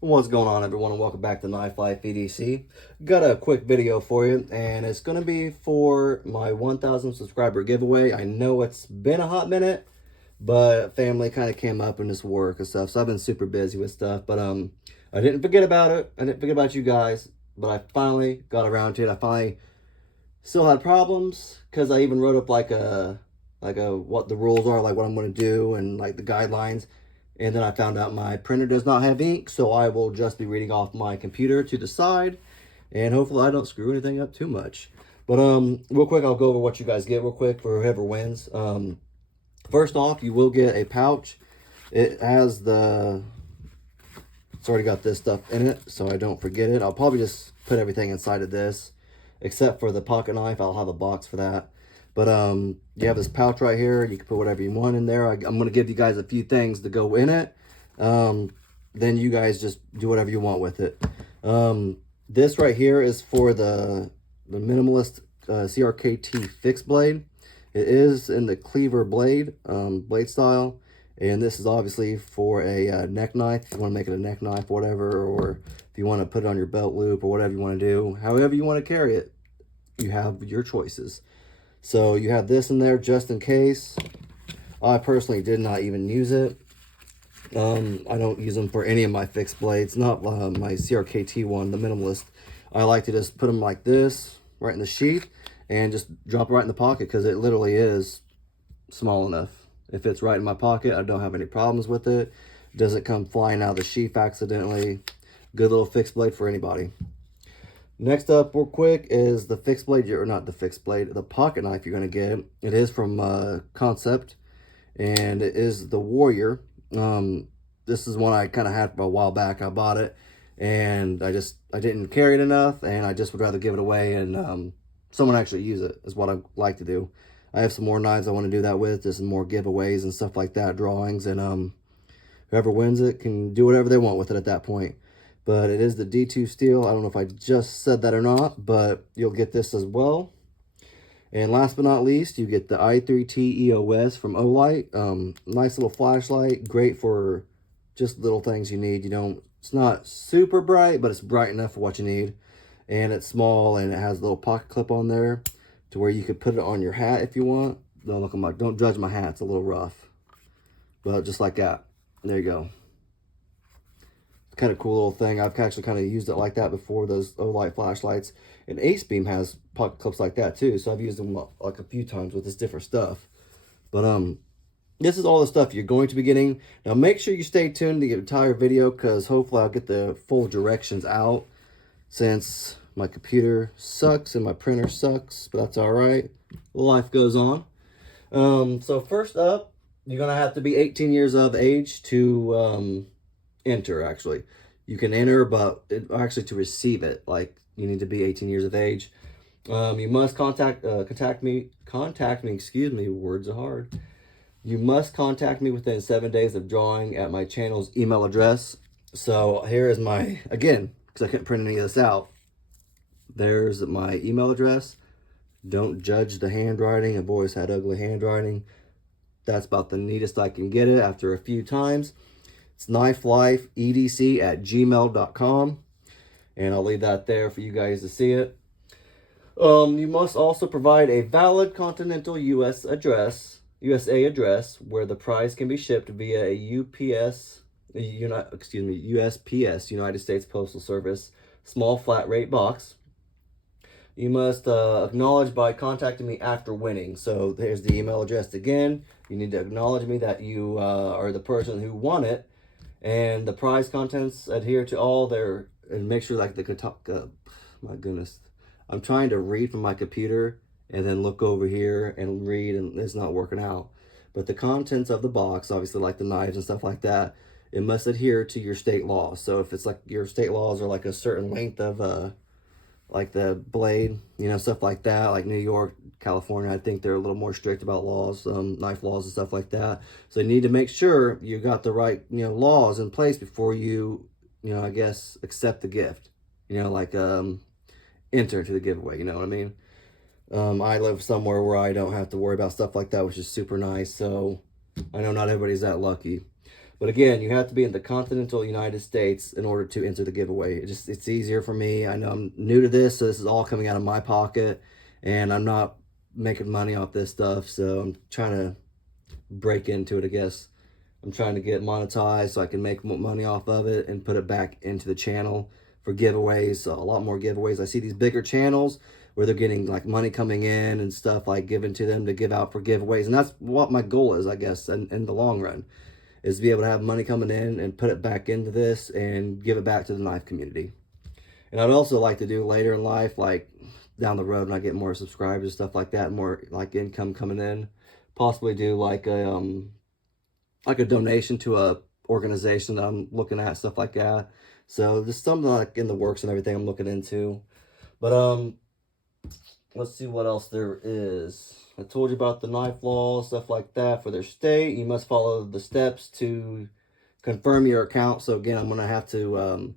What's going on, everyone, and welcome back to Knife Life EDC. Got a quick video for you, and it's going to be for my 1,000 subscriber giveaway. I know it's been a hot minute, but family kind of came up in this work and stuff, so I've been super busy with stuff. But I didn't forget about it. I didn't forget about you guys, but I finally got around to it. I finally still had problems because I even wrote up like a what the rules are, like what I'm going to do, and like the guidelines. And then I found out my printer does not have ink, so I will just be reading off my computer to the side, and hopefully I don't screw anything up too much. But real quick, I'll go over what you guys get real quick for whoever wins. First off, you will get a pouch. It has it's already got this stuff in it, so I don't forget it. I'll probably just put everything inside of this, except for the pocket knife. I'll have a box for that. But you have this pouch right here. You can put whatever you want in there. I'm going to give you guys a few things to go in it. Then you guys just do whatever you want with it. This right here is for the minimalist crkt fixed blade. It is in the cleaver blade style. And this is obviously for a neck knife. If you want to make it a neck knife, whatever, or if you want to put it on your belt loop or whatever you want to do, however you want to carry it, you have your choices. So you have this in there just in case. I personally did not even use it. I don't use them for any of my fixed blades, not my CRKT one, the minimalist. I like to just put them like this, right in the sheath, and just drop it right in the pocket because it literally is small enough. It fits right in my pocket. I don't have any problems with it. It doesn't come flying out of the sheath accidentally. Good little fixed blade for anybody. Next up, real quick, is the fixed blade, or not the fixed blade, the pocket knife you're going to get. It is from Kansept, and it is the Warrior. This is one I kind of had for a while back. I bought it, and I didn't carry it enough, and I just would rather give it away and someone actually use it, is what I like to do. I have some more knives I want to do that with, just some more giveaways and stuff like that, drawings, and whoever wins it can do whatever they want with it at that point. But it is the D2 steel. I don't know if I just said that or not, but you'll get this as well. And last but not least, you get the i3T EOS from Olight. Nice little flashlight, great for just little things you need. It's not super bright, but it's bright enough for what you need. And it's small, and it has a little pocket clip on there to where you could put it on your hat if you want. Don't judge my hat, it's a little rough. But just like that, there you go. Kind of cool little thing. I've actually kind of used it like that before, those Olight flashlights. And Ace Beam has pocket clips like that too, so I've used them like a few times with this different stuff. But this is all the stuff you're going to be getting. Now make sure you stay tuned to the entire video, because hopefully I'll get the full directions out, since my computer sucks and my printer sucks, but that's all right. Life goes on. So first up, you're gonna have to be 18 years of age to enter. Actually, you can enter, but actually to receive it, like, you need to be 18 years of age. You must contact me, excuse me, words are hard. You must contact me within 7 days of drawing at my channel's email address. So here is my, again, because I couldn't print any of this out, there's my email address. Don't judge the handwriting. I've always had ugly handwriting. That's about the neatest I can get it after a few times. It's knifelifeedc@gmail.com, and I'll leave that there for you guys to see it. You must also provide a valid continental USA address where the prize can be shipped via a USPS, United States Postal Service, small flat rate box. You must acknowledge by contacting me after winning. So there's the email address again. You need to acknowledge me that you are the person who won it. And the prize contents adhere to all their, and make sure, like, my goodness, I'm trying to read from my computer and then look over here and read, and it's not working out. But the contents of the box, obviously, like the knives and stuff like that, it must adhere to your state laws. So if it's like your state laws are like a certain length of like the blade, stuff like that, like New York, California, I think they're a little more strict about laws, knife laws and stuff like that. So you need to make sure you got the right, laws in place before you, I guess, accept the gift, like enter into the giveaway, you know what I mean? I live somewhere where I don't have to worry about stuff like that, which is super nice. So I know not everybody's that lucky. But again, you have to be in the continental United States in order to enter the giveaway. It's easier for me. I know I'm new to this, so this is all coming out of my pocket, and I'm not making money off this stuff, so I'm trying to break into it, I guess. I'm trying to get monetized so I can make money off of it and put it back into the channel for giveaways. So a lot more giveaways. I see these bigger channels where they're getting like money coming in and stuff like given to them to give out for giveaways. And that's what my goal is, I guess, in the long run, is to be able to have money coming in and put it back into this and give it back to the knife community. And I'd also like to do later in life, like down the road when I get more subscribers and stuff like that, more like income coming in, possibly do like a donation to a organization that I'm looking at, stuff like that. So there's something like in the works and everything I'm looking into. But let's see what else there is. I told you about the knife law, stuff like that for their state. You must follow the steps to confirm your account. So again, I'm gonna have to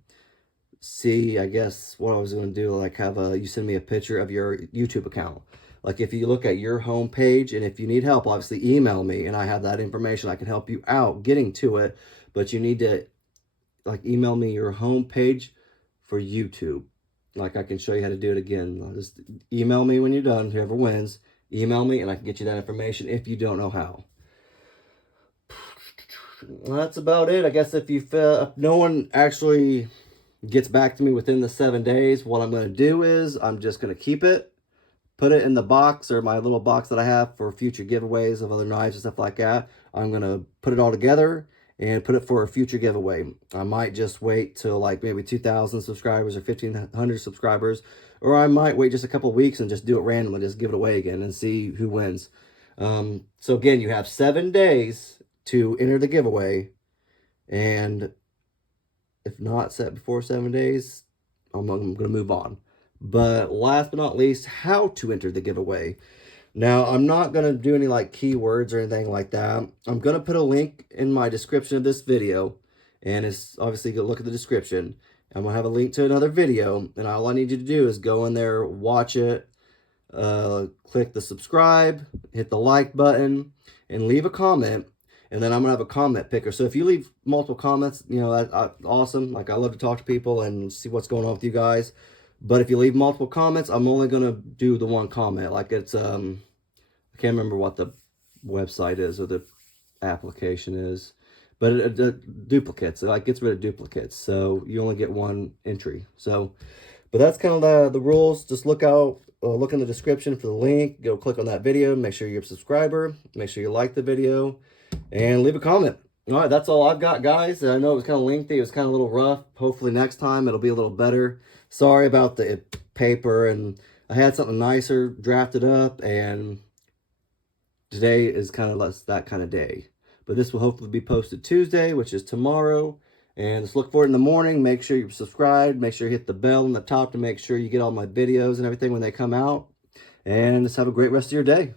see, I guess, what I was gonna do, like have you send me a picture of your YouTube account. Like if you look at your home page, and if you need help, obviously email me and I have that information. I can help you out getting to it, but you need to like email me your home page for YouTube. Like I can show you how to do it again. Just email me when you're done, whoever wins, email me and I can get you that information if you don't know how. Well, that's about it. I guess if no one actually gets back to me within the 7 days, what I'm going to do is I'm just going to keep it, put it in the box or my little box that I have for future giveaways of other knives and stuff like that. I'm going to put it all together and put it for a future giveaway. I might just wait till like maybe 2,000 subscribers or 1,500 subscribers, or I might wait just a couple weeks and just do it randomly, just give it away again and see who wins. So again, you have 7 days to enter the giveaway, and if not set before 7 days, I'm going to move on. But last but not least, how to enter the giveaway. Now, I'm not going to do any like keywords or anything like that. I'm going to put a link in my description of this video, and it's obviously go look at the description. I'm going to have a link to another video, and all I need you to do is go in there, watch it, click the subscribe, hit the like button, and leave a comment. And then I'm going to have a comment picker. So if you leave multiple comments, you know, that's awesome. Like I love to talk to people and see what's going on with you guys. But if you leave multiple comments, I'm only going to do the one comment. Like it's, I can't remember what the website is or the application is. But it duplicates. It like gets rid of duplicates. So you only get one entry. So, but that's kind of the rules. Just look out, look in the description for the link. Go click on that video. Make sure you're a subscriber. Make sure you like the video. And leave a comment. All right, that's all I've got, guys. I know it was kind of lengthy. It was kind of a little rough. Hopefully next time it'll be a little better. Sorry about the paper, and I had something nicer drafted up, and today is kind of less that kind of day. But this will hopefully be posted Tuesday, which is tomorrow. And just look for it in the morning. Make sure you're subscribed. Make sure you hit the bell on the top to make sure you get all my videos and everything when they come out. And just have a great rest of your day.